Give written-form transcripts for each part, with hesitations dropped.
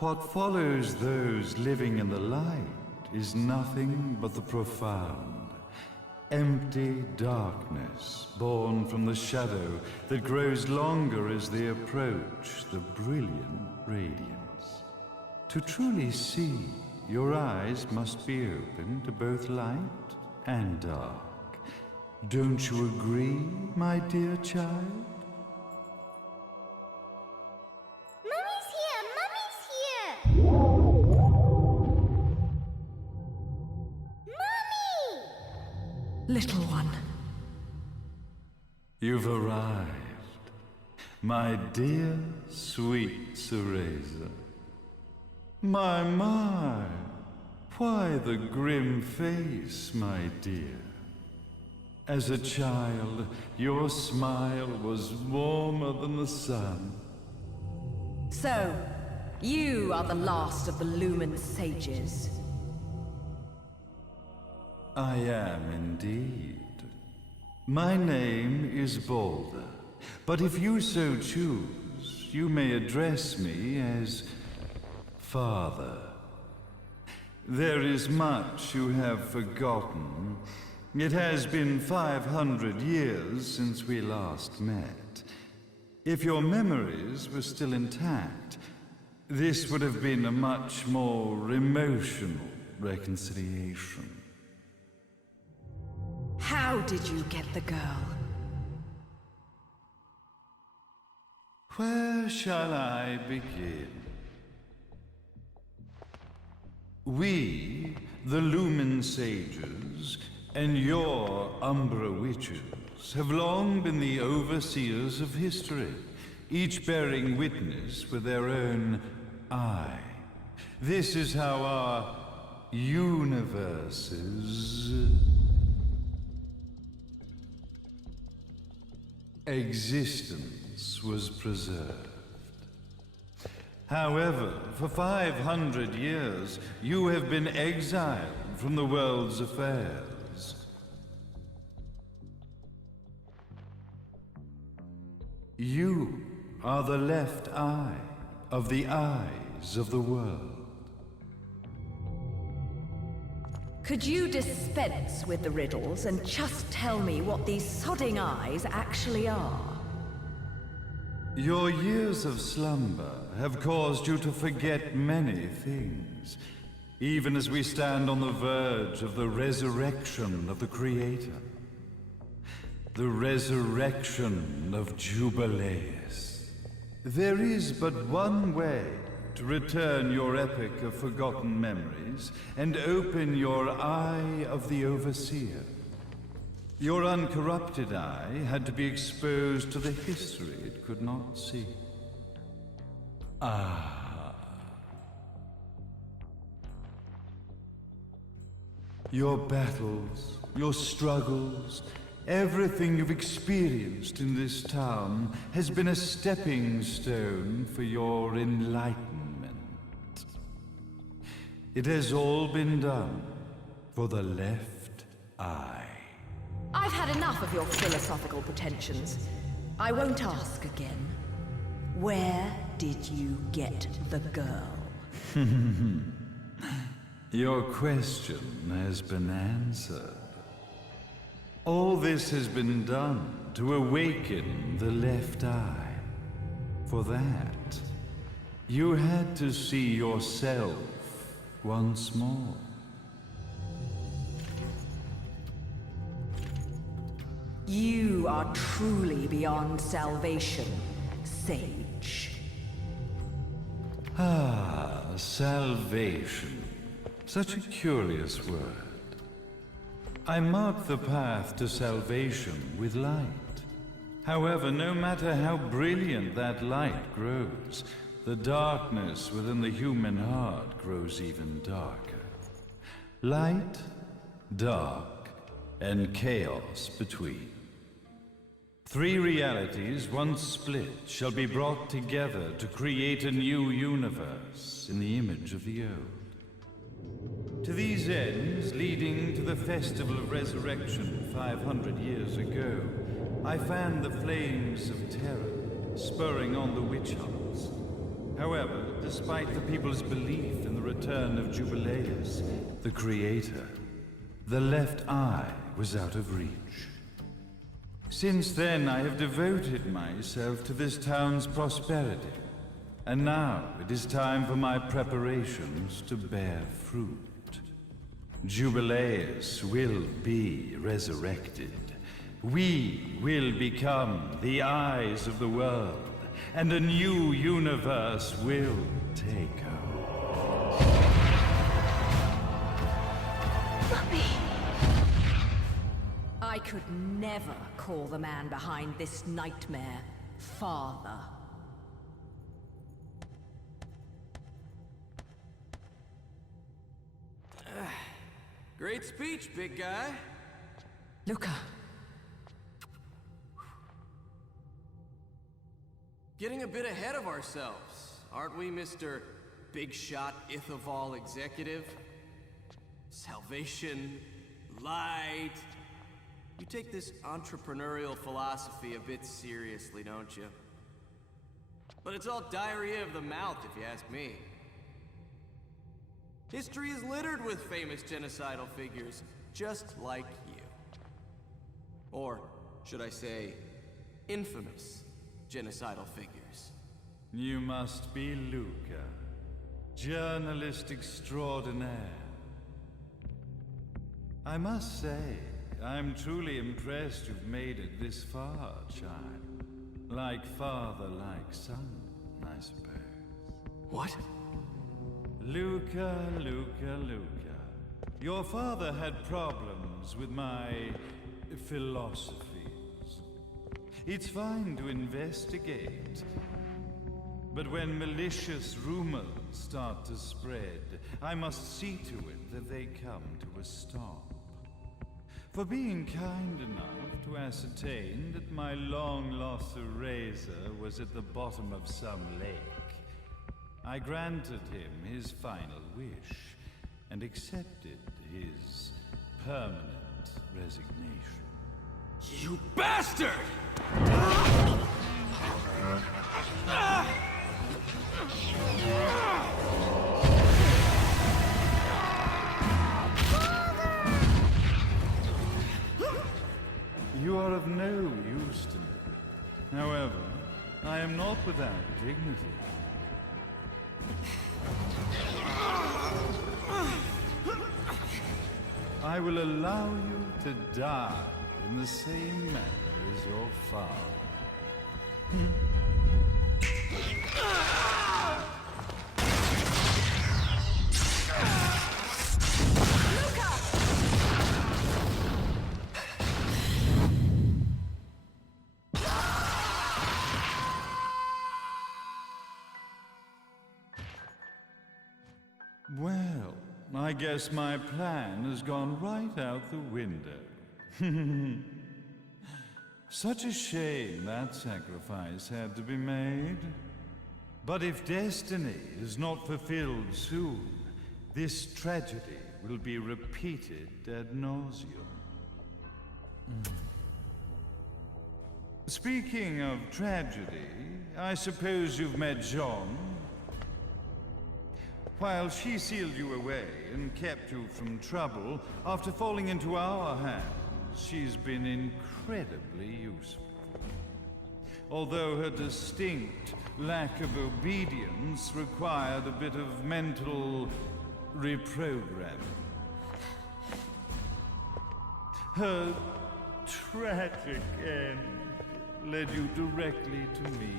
What follows those living in the light is nothing but the profound, empty darkness born from the shadow that grows longer as they approach the brilliant radiance. To truly see, your eyes must be open to both light and dark. Don't you agree, my dear child? Mummy's here! Mummy's here! Mummy! Little one. You've arrived, my dear, sweet Cereza. My, why the grim face, my dear? As a child, your smile was warmer than the sun. So, you are the last of the Lumen sages. I am indeed. My name is Balder, but if you so choose, you may address me as Father. There is much you have forgotten. It has been 500 years since we last met. If your memories were still intact, this would have been a much more emotional reconciliation. How did you get the girl? Where shall I begin? We, the Lumen Sages, and your Umbra Witches, have long been the overseers of history, each bearing witness with their own eye. This is how our universe's existence was preserved. However, for 500 years, you have been exiled from the world's affairs. You are the left eye of the eyes of the world. Could you dispense with the riddles and just tell me what these sodding eyes actually are? Your years of slumber have caused you to forget many things, even as we stand on the verge of the resurrection of the Creator. The resurrection of Jubileus. There is but one way to return your epic of forgotten memories and open your eye of the Overseer. Your uncorrupted eye had to be exposed to the history it could not see. Ah. Your battles, your struggles, everything you've experienced in this town has been a stepping stone for your enlightenment. It has all been done for the left eye. I've had enough of your philosophical pretensions. I won't ask again. Where did you get the girl? Your question has been answered. All this has been done to awaken the left eye. For that, you had to see yourself once more. You are truly beyond salvation, sage. Ah, salvation. Such a curious word. I mark the path to salvation with light. However, no matter how brilliant that light grows, the darkness within the human heart grows even darker. Light, dark, and chaos between. Three realities, once split, shall be brought together to create a new universe in the image of the old. To these ends, leading to the Festival of Resurrection 500 years ago, I fanned the flames of terror, spurring on the witch hunts. However, despite the people's belief in the return of Jubileus, the creator, the left eye was out of reach. Since then, I have devoted myself to this town's prosperity. And now it is time for my preparations to bear fruit. Jubileus will be resurrected. We will become the eyes of the world, and a new universe will take hold. Mummy! I could never call the man behind this nightmare father. Great speech, big guy. Luca. Getting a bit ahead of ourselves, aren't we, Mr. Big Shot Ithaval Executive? Salvation, light. You take this entrepreneurial philosophy a bit seriously, don't you? But it's all diarrhea of the mouth, if you ask me. History is littered with famous genocidal figures, just like you. Or, should I say, infamous genocidal figures. You must be Luca, journalist extraordinaire. I must say, I'm truly impressed you've made it this far, child. Like father, like son, I suppose. What? Luca. Your father had problems with my philosophies. It's fine to investigate, but when malicious rumors start to spread, I must see to it that they come to a stop. For being kind enough to ascertain that my long-lost eraser was at the bottom of some lake, I granted him his final wish and accepted his permanent resignation. You bastard! You are of no use to me. However, I am not without dignity. I will allow you to die in the same manner as your father. Well, I guess my plan has gone right out the window. Such a shame that sacrifice had to be made. But if destiny is not fulfilled soon, this tragedy will be repeated ad nauseum. Speaking of tragedy, I suppose you've met Jean. While she sealed you away and kept you from trouble, after falling into our hands, she's been incredibly useful. Although her distinct lack of obedience required a bit of mental reprogramming. Her tragic end led you directly to me,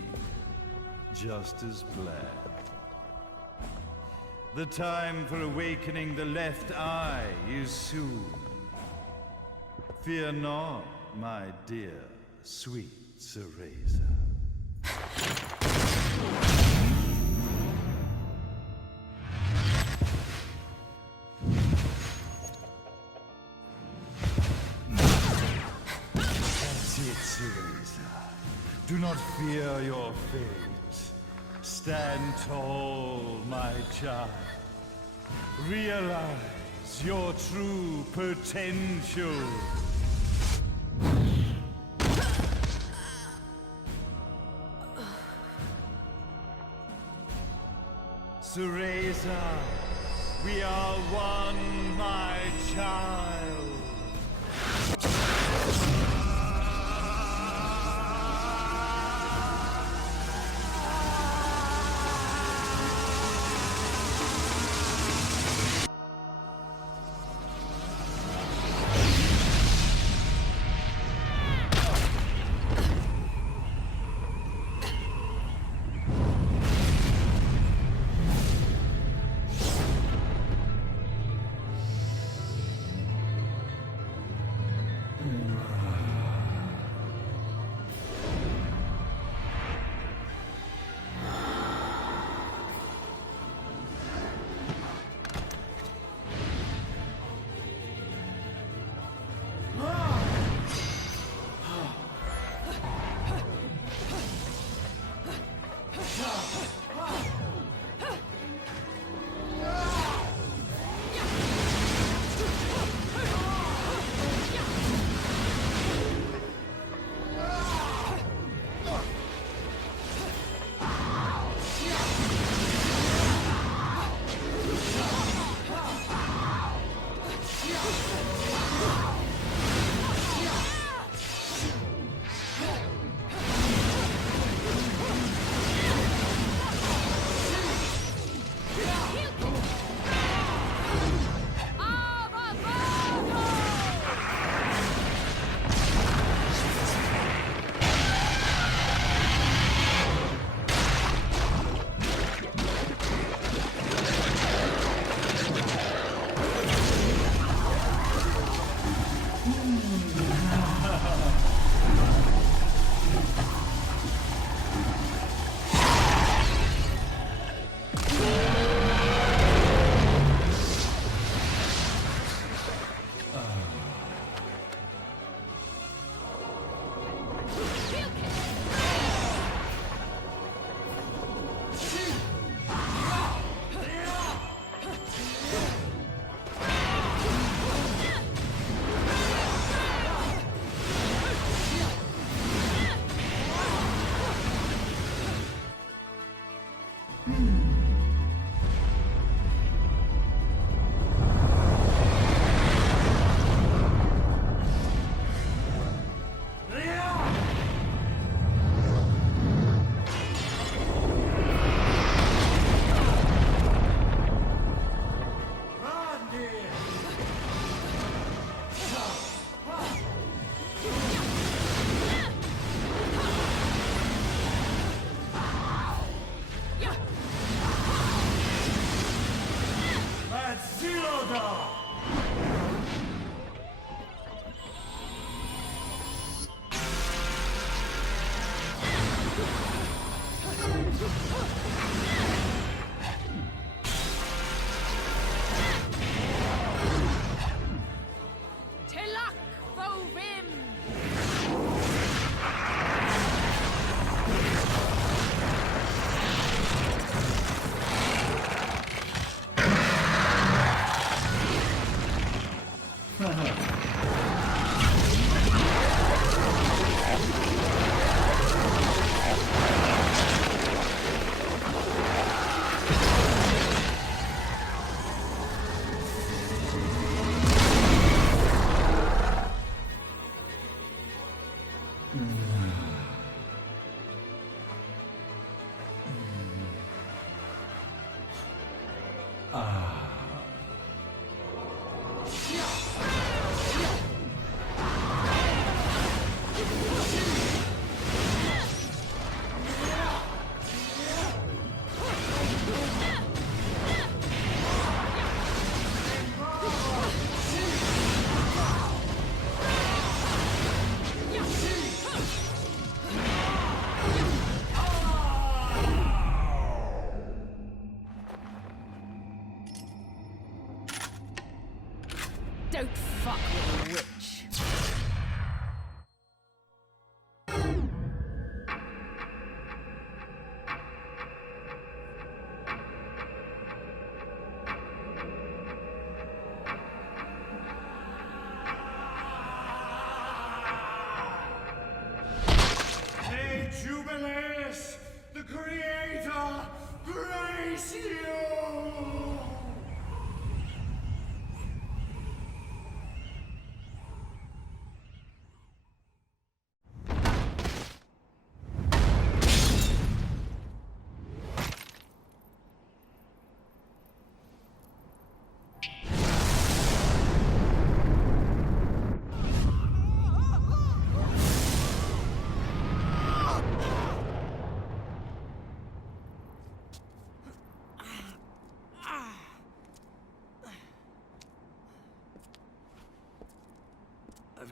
just as planned. The time for awakening the left eye is soon. Fear not, my dear, sweet Cereza. That's it, Cereza. Do not fear your fate. Stand tall, my child. Realize your true potential. Cereza, we are one, my child.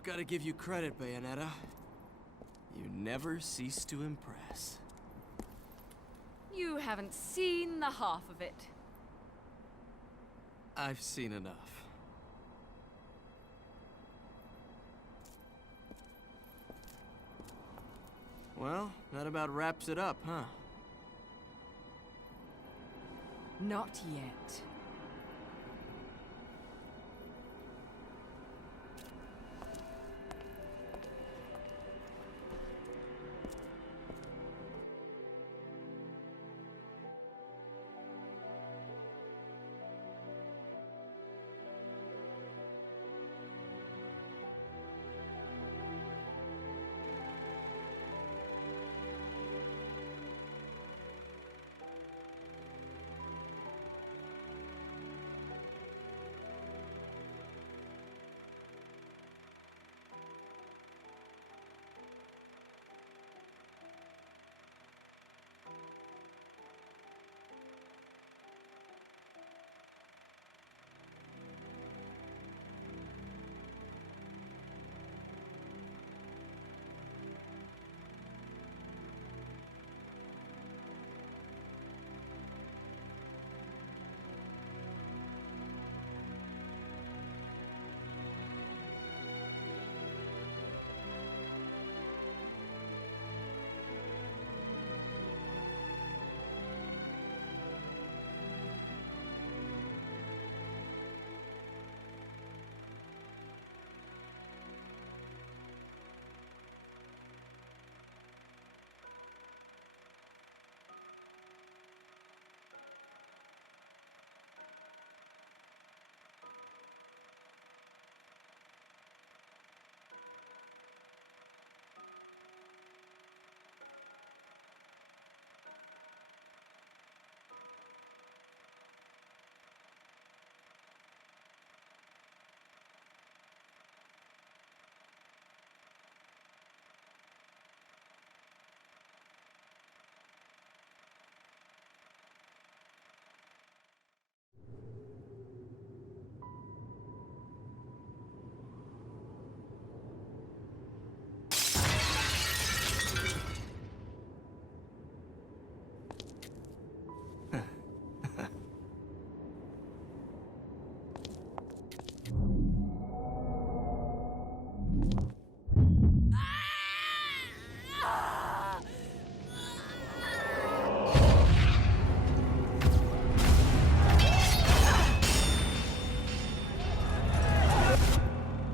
Gotta give you credit, Bayonetta. You never cease to impress. You haven't seen the half of it. I've seen enough. Well, that about wraps it up, huh? Not yet.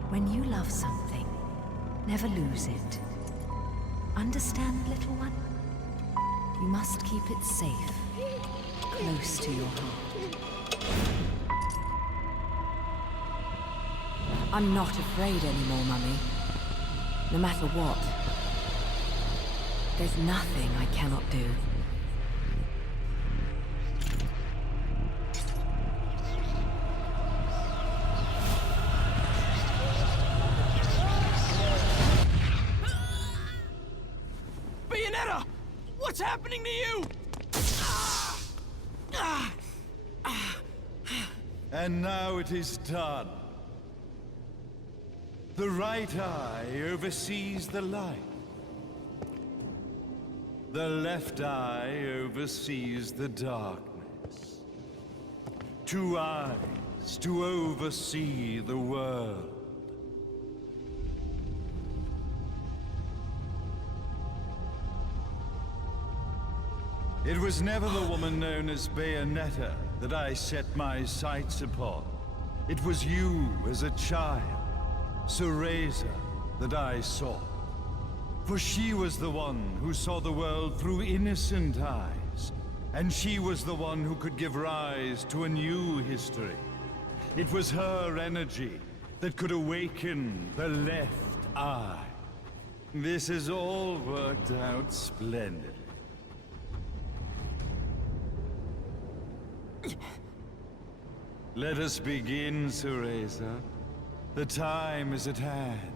When you love something, never lose it. Understand, little one? You must keep it safe, close to your heart. I'm not afraid anymore, Mummy. No matter what. There's nothing I cannot do. Bayonetta! What's happening to you? And now it is done. The right eye oversees the light. The left eye oversees the darkness. 2 eyes to oversee the world. It was never the woman known as Bayonetta that I set my sights upon. It was you as a child, Cereza, that I saw. For she was the one who saw the world through innocent eyes, and she was the one who could give rise to a new history. It was her energy that could awaken the left eye. This has all worked out splendidly. Let us begin, Cereza. The time is at hand.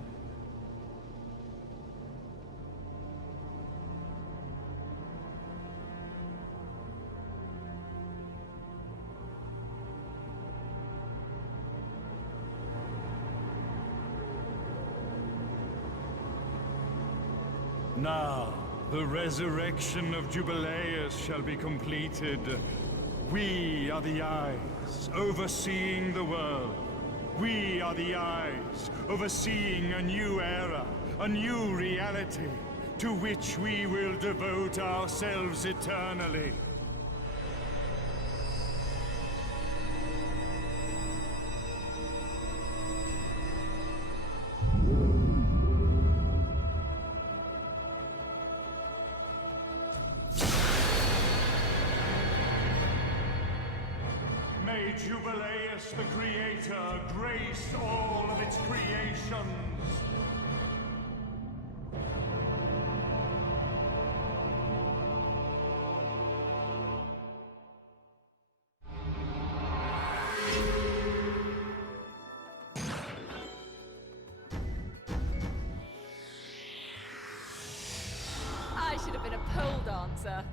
Now, the resurrection of Jubileus shall be completed. We are the eyes, overseeing the world. We are the eyes, overseeing a new era, a new reality, to which we will devote ourselves eternally. May Jubileus the Creator grace all of its creations. I should have been a pole dancer.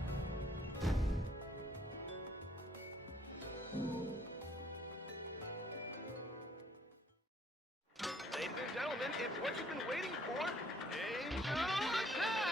Ladies and gentlemen, it's what you've been waiting for. Angel Attack!